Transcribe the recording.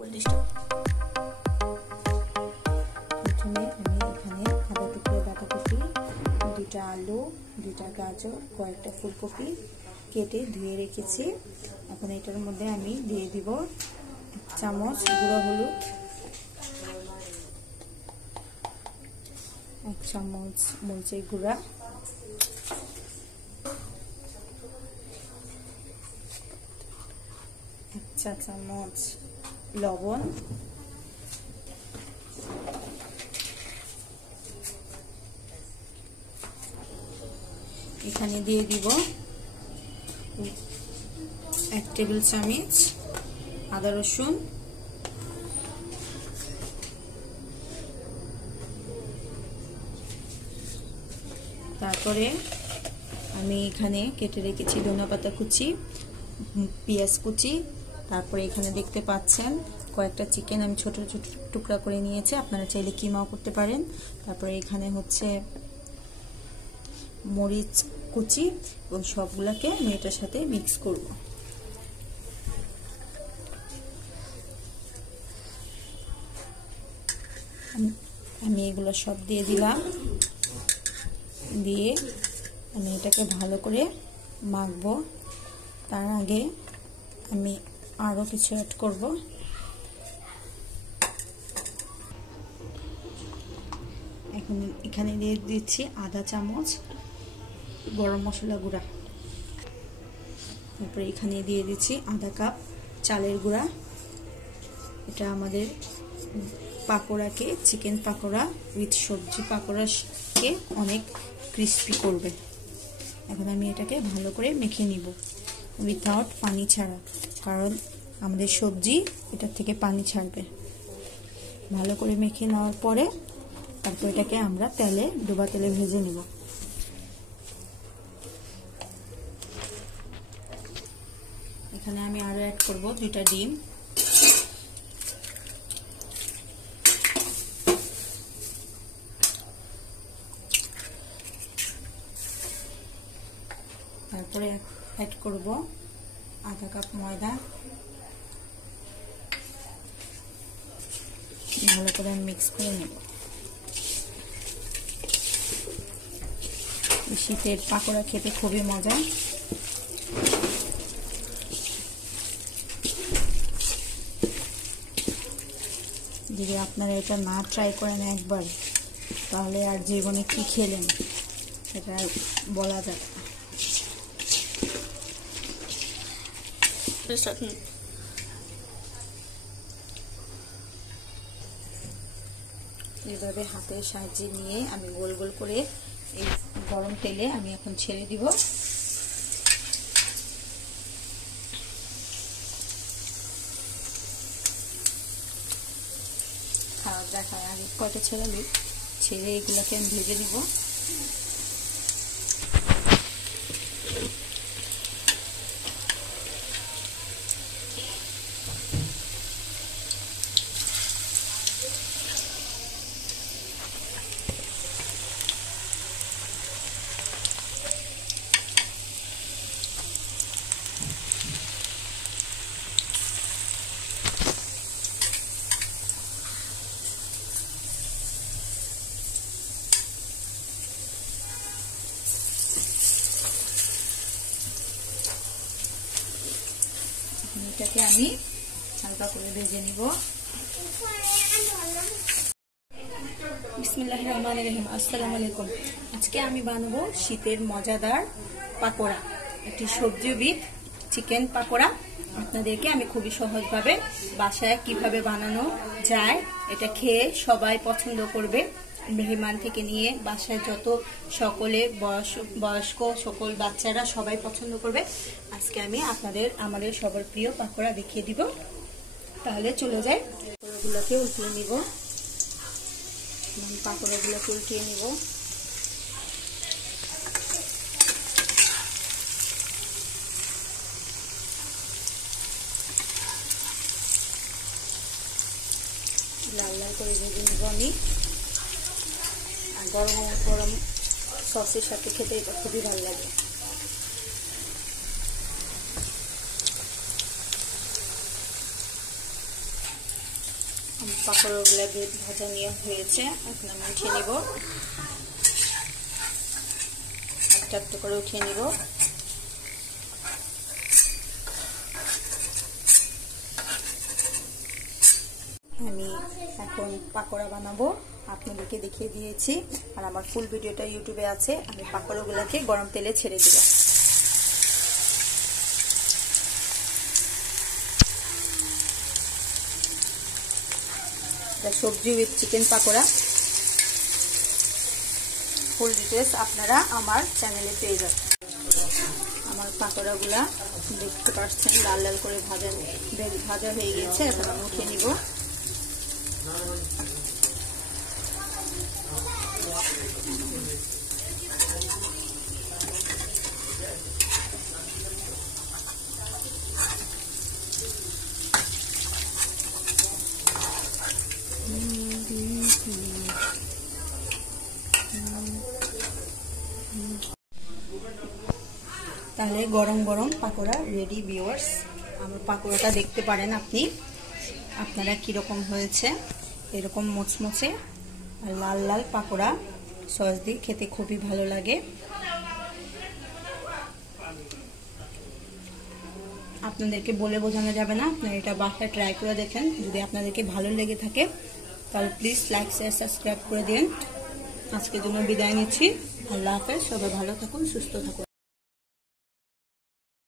প্রথমে আমি এখানে আদা টুকরো বাঁধাকপি, দুটা আলু, দুটা গাজর, কয়েকটা ফুলকপি কেটে ধুয়ে রেখেছি। এখন এটার মধ্যে আমি দিয়ে দিব 1 চামচ গুঁড়ো হলুদ, 1 চামচ মরিচের গুঁড়া, 1 চা চামচ লবণ, এখানে দিয়ে দিব 1 টেবিল চামচ আদা রসুন, তারপরে আমি এখানে কেটে রেখেছি ধনেপাতা কুচি, পেঁয়াজ কুচি, তারপরে এখানে দেখতে পাচ্ছেন কয়েকটা চিকেন আমি ছোট ছোট টুকরা করে নিয়েছি, আপনারা চাইলে কিমাও করতে পারেন। তারপরে এখানে হচ্ছে মরিচ কুচি, এবং সবগুলোকে আমি এটার সাথে মিক্স করব। আমি এগুলো সব দিয়ে দিলাম, দিয়ে আমি এটাকে ভালো করে মাখবো। তার আগে আমি আরো কিছু অ্যাড করব। এখন এখানে দিয়ে দিচ্ছি আধা চামচ গরম মশলা গুঁড়া, তারপরে এখানে দিয়ে দিচ্ছি আধা কাপ চালের গুঁড়া। এটা আমাদের পাকোড়াকে, চিকেন পাকোড়া উইথ সবজি পাকোড়াকে অনেক ক্রিস্পি করবে। এখন আমি এটাকে ভালো করে মেখে নিব উইথাউট পানি ছাড়া, কারণ আমাদের সবজি এটার থেকে পানি ছাড়বে। ভালো করে মেখে নেওয়ার পরে তারপর এটাকে আমরা ডোবা তেলে ভেজে নিব। এখানে আমি আরো অ্যাড করব 2টা ডিম, তারপরে অ্যাড করব আধা কাপ ময়দা। ভালো করে মিক্স করে নেব। শীতের পাকোড়া খেতে খুবই মজা। যদি আপনারা এটা না ট্রাই করেন একবার, তাহলে আর জীবনে কি খেলেন সেটা বলা যাবে না। এভাবে হাতের সাহায্যে নিয়ে আমি গোল গোল করে এই গরম তেলে আমি এখন ছেড়ে দিব। খাওয়ার দেখায় আগে কয়টা ছেড়ে এগুলোকে আমি ভেজে নিব। এটাকে আমি হালকা করে ভেজে নিব। বিসমিল্লাহির রহমানির রহিম। আসসালামু আলাইকুম। আজকে আমি বানাবো শীতের মজাদার পাকোড়া, একটি সবজি উইথ চিকেন পাকোড়া। আপনাদেরকে আমি খুবই সহজভাবে বাসায় কিভাবে বানানো যায় এটা খেয়ে সবাই পছন্দ করবে। মেহমান থেকে নিয়ে বাসায় যত সকলে বয়স্ক সকল বাচ্চারা সবাই পছন্দ করবে। আজকে আমি আমাদের সবার প্রিয় পাকোড়া দেখিয়ে দিব। তাহলে চলে যাই, পাকোড়াগুলোকে উল্টিয়ে নিব। পাকোড়াগুলোকে উল্টিয়ে নিব। লাল লাল করে ভেজে নিব আমি। আর গরম গরম সসের সাথে খেতে এটা খুবই ভালো লাগে। পাকোড়াগুলো ভাজা নিয়ে হয়েছে, এখন আমি উঠিয়ে নিব, একটা একটা করে উঠিয়ে নিব। আমি এখন পাকোড়া বানাবো, আপনাদেরকে দেখিয়ে দিয়েছি, আর আমার ফুল ভিডিওটা ইউটিউবে আছে। আমি পাকোড়াগুলোকে গরম তেলে ছেড়ে দিব। সবজি with chicken pakora, full details আপনারা আমার চ্যানেলে পেয়ে যাবেন। আমার পাকোড়াগুলা দেখতে পাচ্ছেন লাল লাল করে ভাজা হয়ে গেছে, এখন আমি উঠিয়ে নিব। তাহলে গরম গরম পাকোড়া রেডি ভিউয়ার্স। আমার পাকোড়াটা দেখতে পারেন আপনারা কিরকম হয়েছে, এরকম মুচমুচে আর লাল লাল পাকোড়া সস দিয়ে খেতে খুবই ভালো লাগে। আপনাদেরকে বলে বোঝানো যাবে না, আপনারা এটা বাসায় ট্রাই করে দেখেন। যদি আপনাদেরকে ভালো লেগে থাকে তাহলে প্লিজ লাইক শেয়ার সাবস্ক্রাইব করে দিন। আজকের জন্য বিদায় নিচ্ছি, আল্লাহ হাফেজ। সবাই ভালো থাকুন, সুস্থ থাকুন।